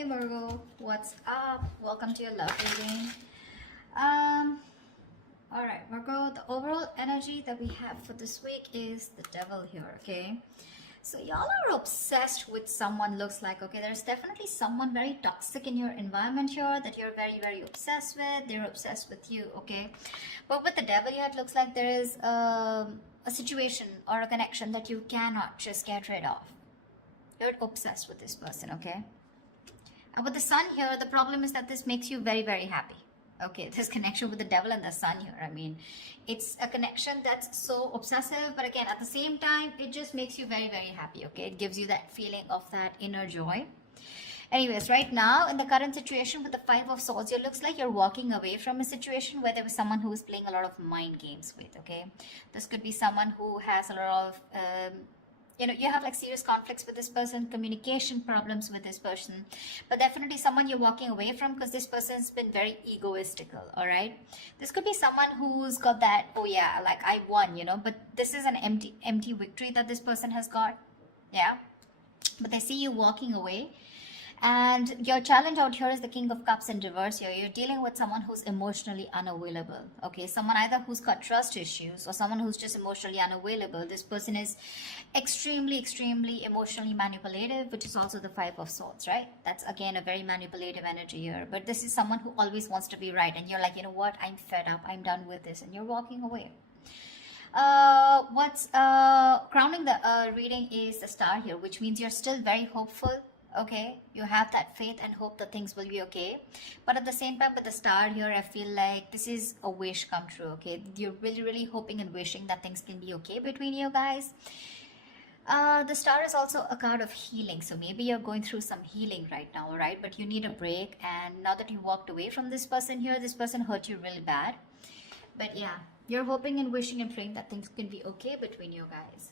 Hey Virgo, what's up? Welcome to your love reading. Um, all right, Virgo, the overall energy that we have for this week is the devil here, okay? So y'all are obsessed with someone, looks like, okay? There's definitely someone very toxic in your environment here that you're very, very obsessed with. They're obsessed with you, okay? But with the devil here, it looks like there is a situation or a connection that you cannot just get rid of. You're obsessed with this person, okay? And with the sun here, the problem is that this makes you very, very happy. Okay, this connection with the devil and the sun here. I mean, it's a connection that's so obsessive, but again, at the same time, it just makes you very, very happy. Okay, it gives you that feeling of that inner joy. Anyways, right now, in the current situation with the Five of Swords, it looks like you're walking away from a situation where there was someone who was playing a lot of mind games with, okay? This could be someone who has a lot of you have like serious conflicts with this person, communication problems with this person, but definitely someone you're walking away from because this person's been very egoistical. All right, this could be someone who's got that, oh yeah, like I won, but this is an empty victory that this person has got. Yeah, but they see you walking away. And your challenge out here is the King of Cups in reverse here. You're dealing with someone who's emotionally unavailable. Okay, someone either who's got trust issues or someone who's just emotionally unavailable. This person is extremely emotionally manipulative, which is also the Five of Swords, right? That's again a very manipulative energy here. But this is someone who always wants to be right. And you're like, you know what? I'm fed up. I'm done with this. And you're walking away. What's crowning the reading is the Star here, which means you're still very hopeful. Okay, you have that faith and hope that things will be okay, but at the same time with the Star here, I feel like this is a wish come true. Okay, you're really hoping and wishing that things can be okay between you guys. The Star is also a card of healing, so maybe you're going through some healing right now, all right? But you need a break, and now that you walked away from this person here, this person hurt you really bad. But yeah, you're hoping and wishing and praying that things can be okay between you guys.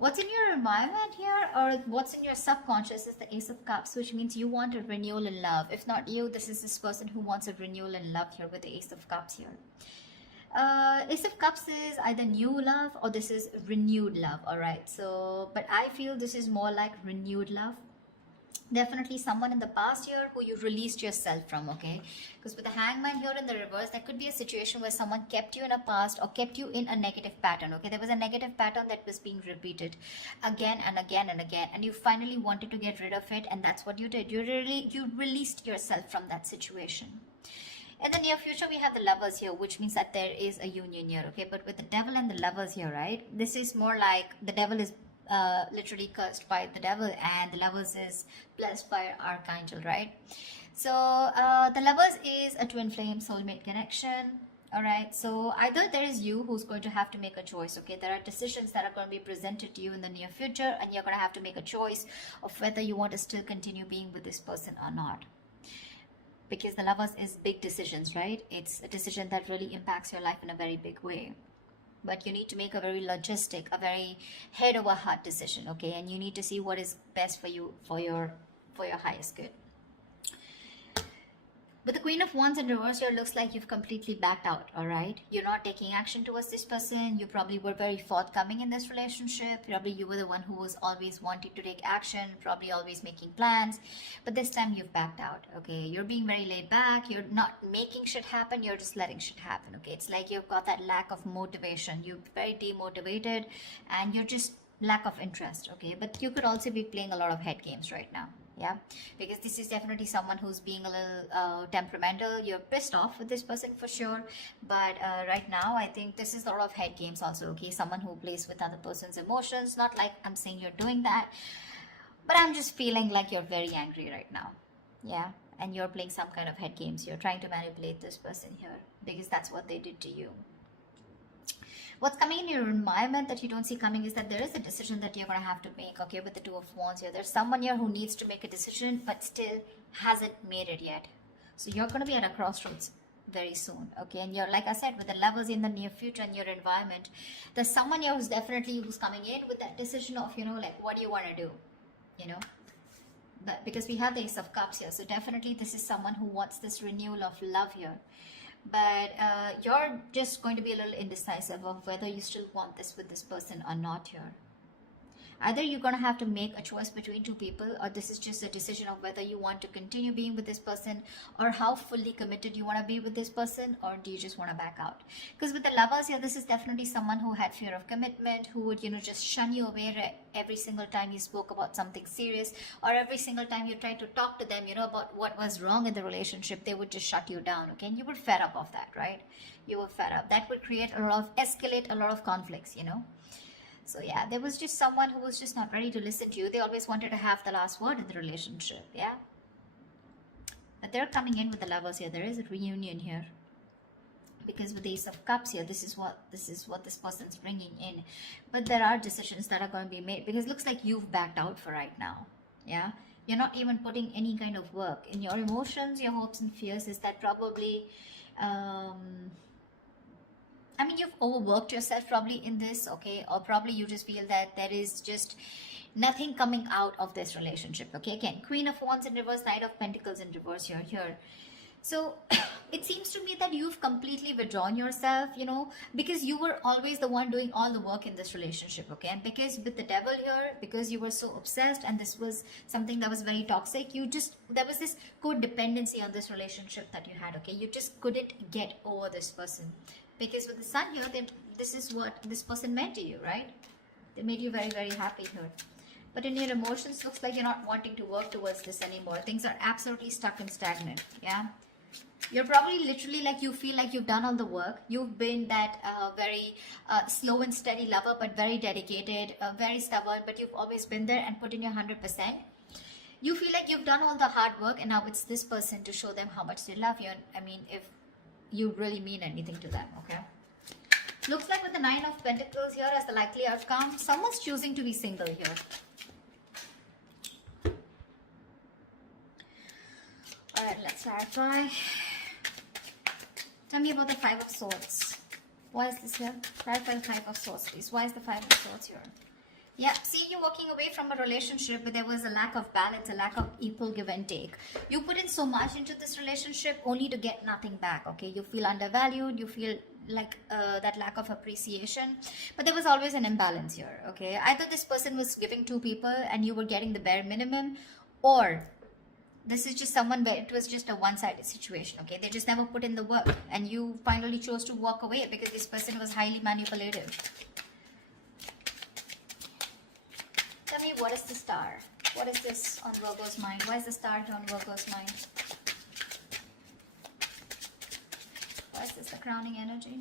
What's in your environment here, or what's in your subconscious, is the Ace of Cups, which means you want a renewal in love. If not you, this is this person who wants a renewal in love here with the Ace of Cups here. Ace of Cups is either new love or this is renewed love, all right? So, but I feel this is more like renewed love. Definitely someone in the past year who you released yourself from, okay? Because with the Hangman here in the reverse, that could be a situation where someone kept you in a past or kept you in a negative pattern, okay? There was a negative pattern that was being repeated again and again and again, and you finally wanted to get rid of it, and that's what you did. You released yourself from that situation. In the near future, we have the Lovers here, which means that there is a union here, okay? But with the Devil and the Lovers here, right? This is more like the Devil is literally cursed by the devil and the Lovers is blessed by Archangel, right? So the Lovers is a twin flame soulmate connection. All right, so either there is you who's going to have to make a choice. Okay, there are decisions that are going to be presented to you in the near future, and you're going to have to make a choice of whether you want to still continue being with this person or not. Because the Lovers is big decisions, right? It's a decision that really impacts your life in a very big way. But you need to make a very logistic, a very head over heart decision, okay? And you need to see what is best for you, for your highest good. With the Queen of Wands in reverse here, looks like you've completely backed out, all right? You're not taking action towards this person. You probably were very forthcoming in this relationship. Probably you were the one who was always wanting to take action, probably always making plans. But this time you've backed out, okay? You're being very laid back. You're not making shit happen. You're just letting shit happen, okay? It's like you've got that lack of motivation. You're very demotivated and you're just lack of interest, okay? But you could also be playing a lot of head games right now. Yeah, because this is definitely someone who's being a little temperamental. You're pissed off with this person for sure, but right now I think this is a lot of head games also, okay? Someone who plays with other person's emotions. Not like I'm saying you're doing that, but I'm just feeling like you're very angry right now. Yeah, and you're playing some kind of head games. You're trying to manipulate this person here because that's what they did to you. What's coming in your environment that you don't see coming is that there is a decision that you're going to have to make, okay, with the Two of Wands here. There's someone here who needs to make a decision but still hasn't made it yet. So you're going to be at a crossroads very soon, okay? And you're, like I said, with the Lovers in the near future in your environment, there's someone here who's coming in with that decision of, like, what do you want to do, But because we have the Ace of Cups here, so definitely this is someone who wants this renewal of love here. But you're just going to be a little indecisive of whether you still want this with this person or not here. Either you're going to have to make a choice between two people, or this is just a decision of whether you want to continue being with this person, or how fully committed you want to be with this person, or do you just want to back out? Because with the Lovers here, this is definitely someone who had fear of commitment, who would, just shun you away every single time you spoke about something serious, or every single time you tried to talk to them, about what was wrong in the relationship. They would just shut you down, okay? And you were fed up of that, right? You were fed up. That would create escalate a lot of conflicts, So yeah, there was just someone who was just not ready to listen to you. They always wanted to have the last word in the relationship, yeah? But they're coming in with the Lovers here. There is a reunion here. Because with the Ace of Cups here, this is what this person's bringing in. But there are decisions that are going to be made, because it looks like you've backed out for right now, yeah? You're not even putting any kind of work in your emotions, your hopes and fears. Is that probably you've overworked yourself probably in this, okay? Or probably you just feel that there is just nothing coming out of this relationship, okay? Again, Queen of Wands in reverse, Knight of Pentacles in reverse here. So it seems to me that you've completely withdrawn yourself, because you were always the one doing all the work in this relationship, okay? And because with the Devil here, because you were so obsessed and this was something that was very toxic, there was this codependency on this relationship that you had, okay? You just couldn't get over this person. Because with the Sun here, this is what this person meant to you, right? They made you very, very happy here. But in your emotions, looks like you're not wanting to work towards this anymore. Things are absolutely stuck and stagnant, yeah? You're probably literally like, you feel like you've done all the work. You've been that very slow and steady lover, but very dedicated, very stubborn, but you've always been there and put in your 100%. You feel like you've done all the hard work, and now it's this person to show them how much they love you. And if you really mean anything to them, okay? Looks like with the Nine of Pentacles here as the likely outcome, someone's choosing to be single here. Alright, let's clarify. Tell me about the Five of Swords. Why is this here? Clarify the Five of Swords, please. Why is the Five of Swords here? Yeah, see, you're walking away from a relationship where there was a lack of balance, a lack of equal give and take. You put in so much into this relationship only to get nothing back, okay? You feel undervalued, you feel like that lack of appreciation. But there was always an imbalance here, okay? Either this person was giving to people and you were getting the bare minimum, or this is just someone where it was just a one-sided situation, okay? They just never put in the work, and you finally chose to walk away because this person was highly manipulative. Tell me, what is the Star? What is this on Virgo's mind? Why is the Star on Virgo's mind? Why is this the crowning energy?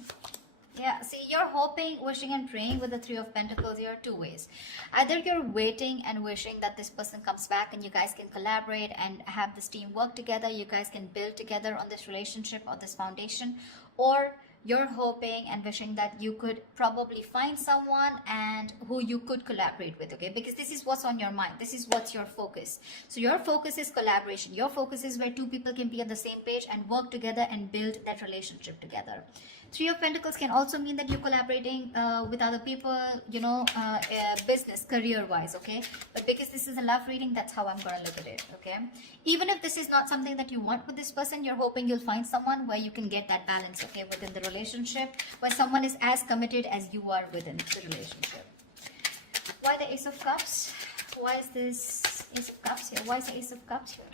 Yeah, see, you're hoping, wishing and praying with the Three of Pentacles here two ways. Either you're waiting and wishing that this person comes back and you guys can collaborate and have this team work together. You guys can build together on this relationship or this foundation. Or you're hoping and wishing that you could probably find someone and who you could collaborate with, okay? Because this is what's on your mind. This is what's your focus. So your focus is collaboration. Your focus is where two people can be on the same page and work together and build that relationship together. Three of Pentacles can also mean that you're collaborating with other people, business, career-wise, okay? But because this is a love reading, that's how I'm going to look at it, okay? Even if this is not something that you want with this person, you're hoping you'll find someone where you can get that balance, okay, within the relationship, where someone is as committed as you are within the relationship. Why the Ace of Cups? Why is this Ace of Cups here? Why is the Ace of Cups here?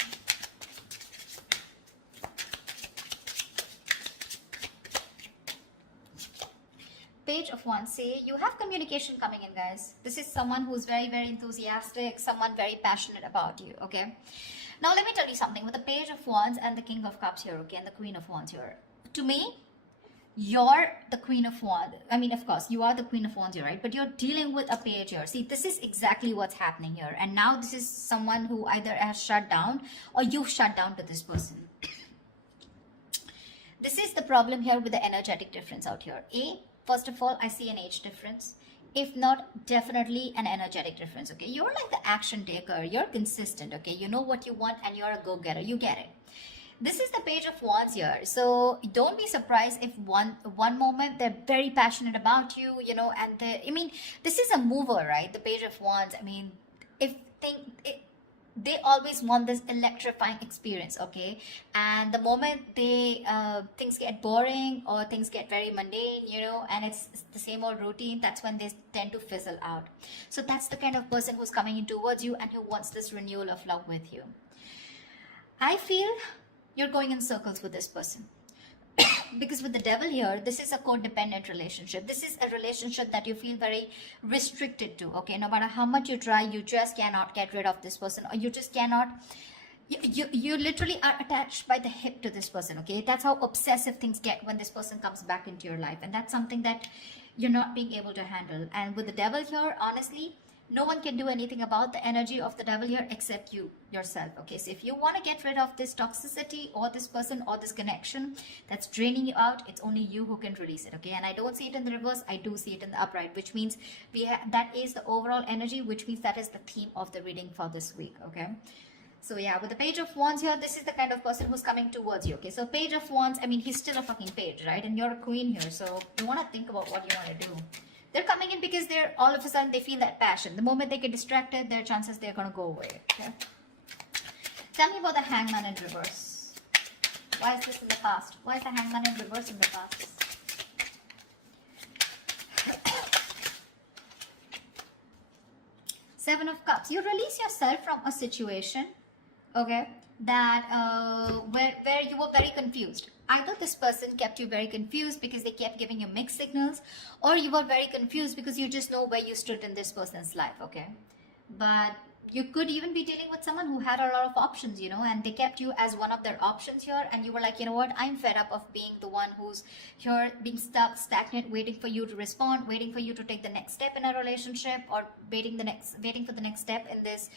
Page of Wands. Say you have communication coming in, guys. This is someone who's very, very enthusiastic, someone very passionate about you, okay? Now let me tell you something. With the Page of Wands and the King of Cups here, okay, and the Queen of Wands here, to me, you're the Queen of Wands. I mean, of course, you are the Queen of Wands here, right? But you're dealing with a page here. See, this is exactly what's happening here. And now this is someone who either has shut down or you've shut down to this person. This is the problem here with the energetic difference out here. First of all, I see an age difference. If not, definitely an energetic difference, okay? You're like the action taker. You're consistent, okay? You know what you want and you're a go-getter. You get it. This is the Page of Wands here. So don't be surprised if one moment they're very passionate about you, and this is a mover, right? The Page of Wands. I mean, they always want this electrifying experience, okay? And the moment they things get boring or things get very mundane, you know, and it's the same old routine, that's when they tend to fizzle out. So that's the kind of person who's coming in towards you and who wants this renewal of love with you. I feel you're going in circles with this person. Because with the devil here, this is a codependent relationship. This is a relationship that you feel very restricted to, okay? No matter how much you try, you just cannot get rid of this person, or you just cannot, you literally are attached by the hip to this person, okay? That's how obsessive things get when this person comes back into your life, and that's something that you're not being able to handle. And with the devil here, honestly, no one can do anything about the energy of the devil here except you yourself, okay? So if you want to get rid of this toxicity or this person or this connection that's draining you out, it's only you who can release it, okay? And I don't see it in the reverse, I do see it in the upright, which means that is the overall energy, which means that is the theme of the reading for this week, okay? So yeah, with the Page of Wands here, this is the kind of person who's coming towards you, okay? So Page of Wands, I mean, he's still a fucking page, right? And you're a queen here, so you want to think about what you want to do. They're coming in because they're all of a sudden they feel that passion. The moment they get distracted, their chances they're going to go away. Okay? Tell me about the Hangman in reverse. Why is this in the past? Why is the Hangman in reverse in the past? Seven of Cups. You release yourself from a situation, okay, that where you were very confused. Either this person kept you very confused because they kept giving you mixed signals, or you were very confused because you just know where you stood in this person's life, okay? But you could even be dealing with someone who had a lot of options, you know, and they kept you as one of their options here, and you were like, you know what, I'm fed up of being the one who's here being stuck, stagnant, waiting for you to respond, waiting for you to take the next step in a relationship, or waiting for the next step in this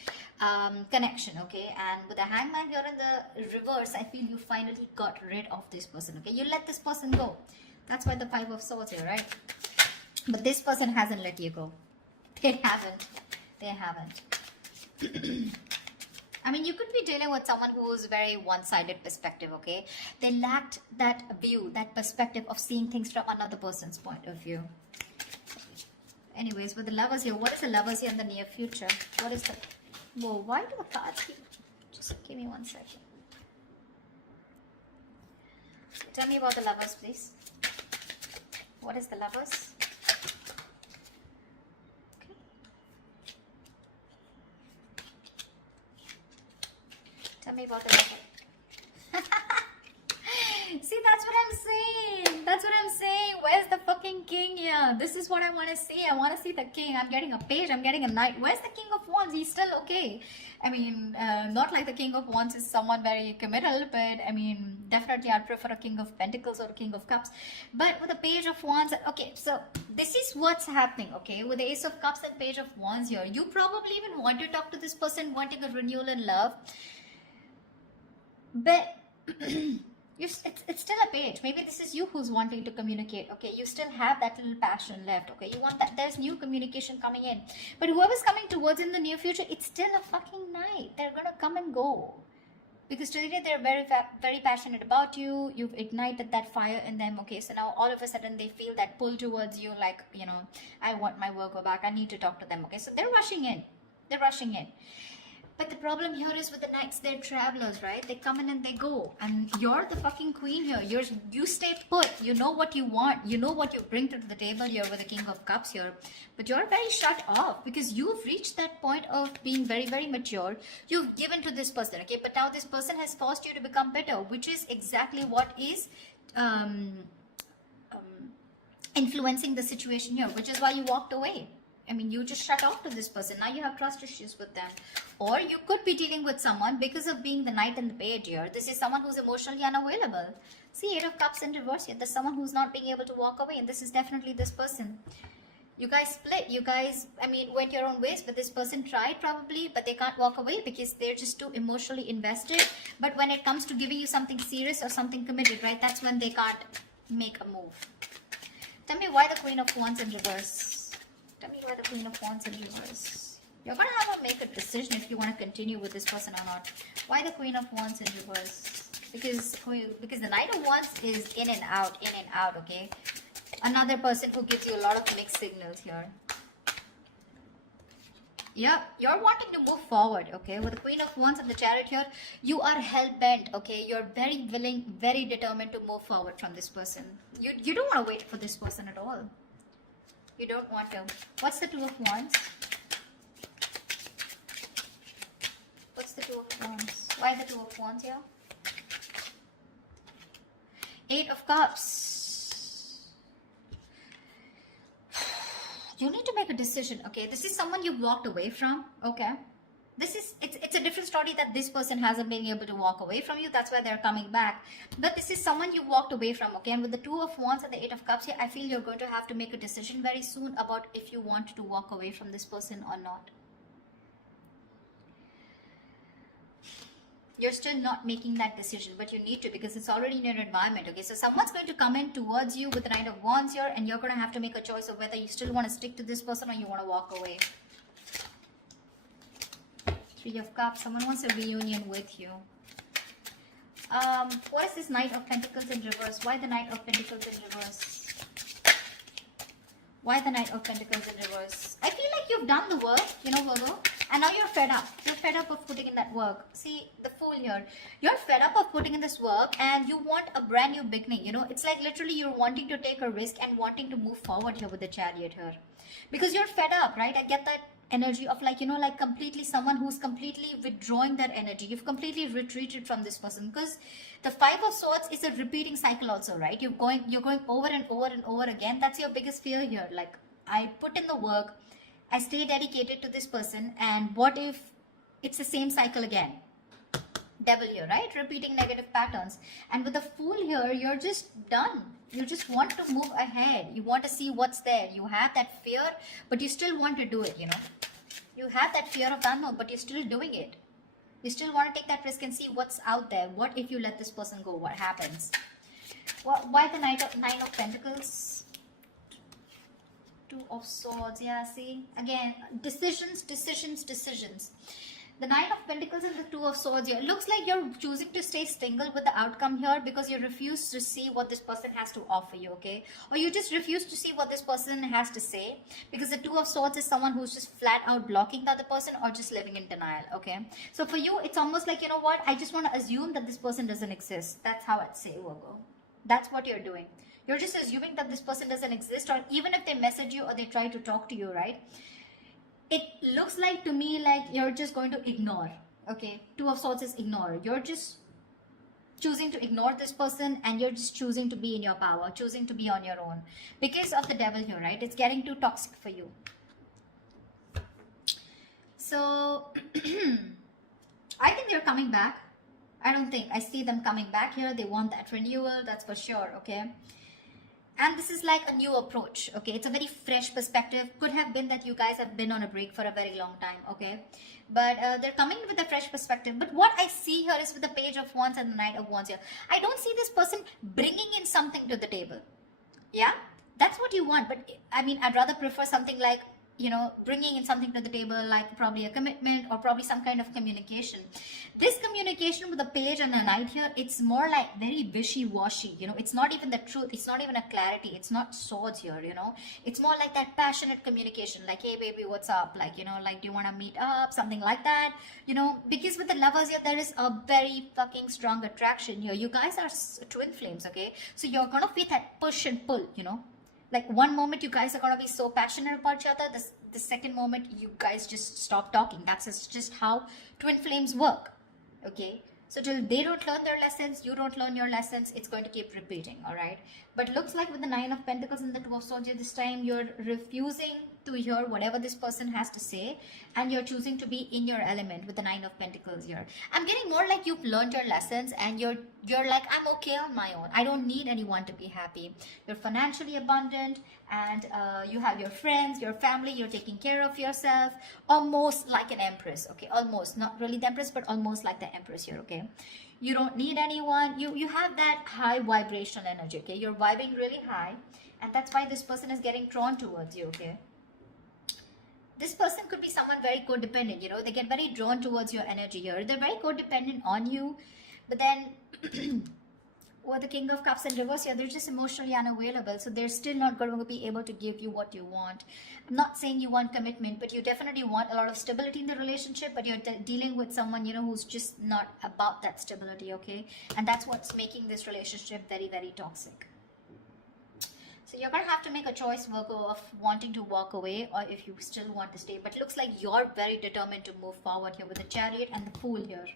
connection, okay? And with the Hangman here in the reverse, I feel you finally got rid of this person, okay? You let this person go. That's why the Five of Swords here, right? But this person hasn't let you go. They haven't. I mean, you could be dealing with someone who is very one-sided perspective, okay? They lacked that view, that perspective of seeing things from another person's point of view. Anyways, with the Lovers here, what is the Lovers here in the near future? What is the... Whoa, why do the cards keep... Just give me 1 second. Tell me about the Lovers, please. What is the Lovers? Tell me about the Lover. See, that's what I'm saying. That's what I'm saying. Where's the fucking king here? This is what I want to see. I want to see the king. I'm getting a page. I'm getting a knight. Where's the King of Wands? He's still okay. I mean, not like the King of Wands is someone very committal, but I mean, definitely I'd prefer a King of Pentacles or a King of Cups. But with the Page of Wands, okay, so this is what's happening, okay? With the Ace of Cups and Page of Wands here, you probably even want to talk to this person, wanting a renewal in love. But it's still a page. Maybe this is you who's wanting to communicate, okay? You still have that little passion left, okay? You want that, there's new communication coming in. But whoever's coming towards in the near future, it's still a fucking night. They're gonna come and go. Because today they're very passionate about you. You've ignited that fire in them, okay? So now all of a sudden they feel that pull towards you, like, you know, I want my Virgo back. I need to talk to them, okay? So they're rushing in. They're rushing in. But the problem here is with the knights, they're travelers, right? They come in and they go. And you're the fucking queen here. You stay put. You know what you want. You know what you bring to the table here with the King of Cups here. But you're very shut off because you've reached that point of being very, very mature. You've given to this person, okay? But now this person has forced you to become bitter, which is exactly what is influencing the situation here, which is why you walked away. I mean, you just shut off to this person. Now you have trust issues with them. Or you could be dealing with someone because of being the knight and the page here. This is someone who's emotionally unavailable. See, Eight of Cups in reverse here. There's someone who's not being able to walk away. And this is definitely this person. You guys split. You guys, I mean, went your own ways. But this person tried probably. But they can't walk away because they're just too emotionally invested. But when it comes to giving you something serious or something committed, right? That's when they can't make a move. Tell me why the Queen of Wands in reverse. Tell me why the Queen of Wands in reverse. You're going to have to make a decision if you want to continue with this person or not. Why the Queen of Wands in reverse? Because the Knight of Wands is in and out, okay? Another person who gives you a lot of mixed signals here. Yeah, you're wanting to move forward, okay? With the Queen of Wands and the Chariot here, you are hell-bent, okay? You're very willing, very determined to move forward from this person. You don't want to wait for this person at all. You don't want to. What's the Two of Wands? What's the Two of Wands? Why the Two of Wands here? Eight of Cups. You need to make a decision, okay? This is someone you've walked away from, okay? It's a different story that this person hasn't been able to walk away from you. That's why they're coming back. But this is someone you walked away from, okay? And with the Two of Wands and the Eight of Cups here, I feel you're going to have to make a decision very soon about if you want to walk away from this person or not. You're still not making that decision, but you need to, because it's already in your environment, okay? So someone's going to come in towards you with the Knight of Wands here, and you're going to have to make a choice of whether you still want to stick to this person or you want to walk away. Three of Cups. Someone wants a reunion with you. What is this Knight of Pentacles in reverse? Why the Knight of Pentacles in reverse? Why the Knight of Pentacles in reverse? I feel like you've done the work, you know, Virgo. And now you're fed up. You're fed up of putting in that work. See, the Fool here. You're fed up of putting in this work and you want a brand new beginning. You know, it's like literally you're wanting to take a risk and wanting to move forward here with the Chariot here. Because you're fed up, right? I get that energy of like, you know, like completely someone who's completely withdrawing their energy. You've completely retreated from this person because the Five of Swords is a repeating cycle also, right? You're going over and over and over again. That's your biggest fear here. Like, I put in the work, I stay dedicated to this person, and what if it's the same cycle again? Devil here, right? Repeating negative patterns. And with the Fool here, you're just done. You just want to move ahead. You want to see what's there. You have that fear, but you still want to do it, you know. You have that fear of the unknown, but you're still doing it. You still want to take that risk and see what's out there. What if you let this person go? What happens? Why the Nine of Pentacles? Two of Swords. Yeah, see? Again, decisions. The Nine of Pentacles and the Two of Swords here. It looks like you're choosing to stay single with the outcome here because you refuse to see what this person has to offer you, okay? Or you just refuse to see what this person has to say because the Two of Swords is someone who's just flat out blocking the other person or just living in denial, okay? So for you, it's almost like, you know what? I just want to assume that this person doesn't exist. That's how I'd say, Virgo. That's what you're doing. You're just assuming that this person doesn't exist, or even if they message you or they try to talk to you, right? It looks like to me like you're just going to ignore, okay? Two of Swords is ignore. You're just choosing to ignore this person and you're just choosing to be in your power, choosing to be on your own. Because of the Devil here, right? It's getting too toxic for you. So, I think they're coming back. I see them coming back here. They want that renewal, that's for sure, okay? And this is like a new approach, okay? It's a very fresh perspective. Could have been that you guys have been on a break for a very long time, okay? But they're coming with a fresh perspective. But what I see here is with the Page of Wands and the Knight of Wands here, I don't see this person bringing in something to the table. Yeah? That's what you want. But I mean, I'd rather prefer something like, you know, bringing in something to the table, like probably a commitment or probably some kind of communication. This communication with the Page and the Knight here, it's more like very wishy-washy, you know. It's not even the truth. It's not even a clarity. It's not swords here, you know. It's more like that passionate communication, like, hey baby, what's up? Like, you know, like, do you want to meet up? Something like that, you know. Because with the Lovers here, there is a very fucking strong attraction here. You guys are twin flames, okay? So you're gonna feel that push and pull, you know. Like, one moment you guys are going to be so passionate about each other, the second moment you guys just stop talking. That's just how twin flames work, okay? So till they don't learn their lessons, you don't learn your lessons, it's going to keep repeating, all right? But looks like with the Nine of Pentacles and the Two of Swords, this time you're refusing to hear whatever this person has to say, and you're choosing to be in your element with the Nine of Pentacles here. I'm getting more like you've learned your lessons and you're like, I'm okay on my own. I don't need anyone to be happy. You're financially abundant and you have your friends, your family, you're taking care of yourself, almost like an empress, okay? Almost, not really the empress, but almost like the empress here, okay? You don't need anyone. You have that high vibrational energy, okay? You're vibing really high, and that's why this person is getting drawn towards you, okay? This person could be someone very codependent, you know. They get very drawn towards your energy here. They're very codependent on you, but then Or the King of Cups in reverse here, they're just emotionally unavailable. So they're still not going to be able to give you what you want. I'm not saying you want commitment, but you definitely want a lot of stability in the relationship, but you're dealing with someone, you know, who's just not about that stability, okay? And that's what's making this relationship very, very toxic. So you're going to have to make a choice, Virgo, of wanting to walk away or if you still want to stay. But it looks like you're very determined to move forward here with the Chariot and the Fool here.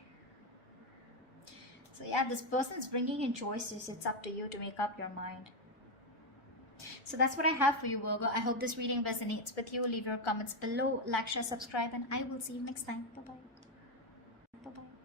So yeah, this person's bringing in choices. It's up to you to make up your mind. So that's what I have for you, Virgo. I hope this reading resonates with you. Leave your comments below, like, share, subscribe, and I will see you next time. Bye-bye. Bye-bye.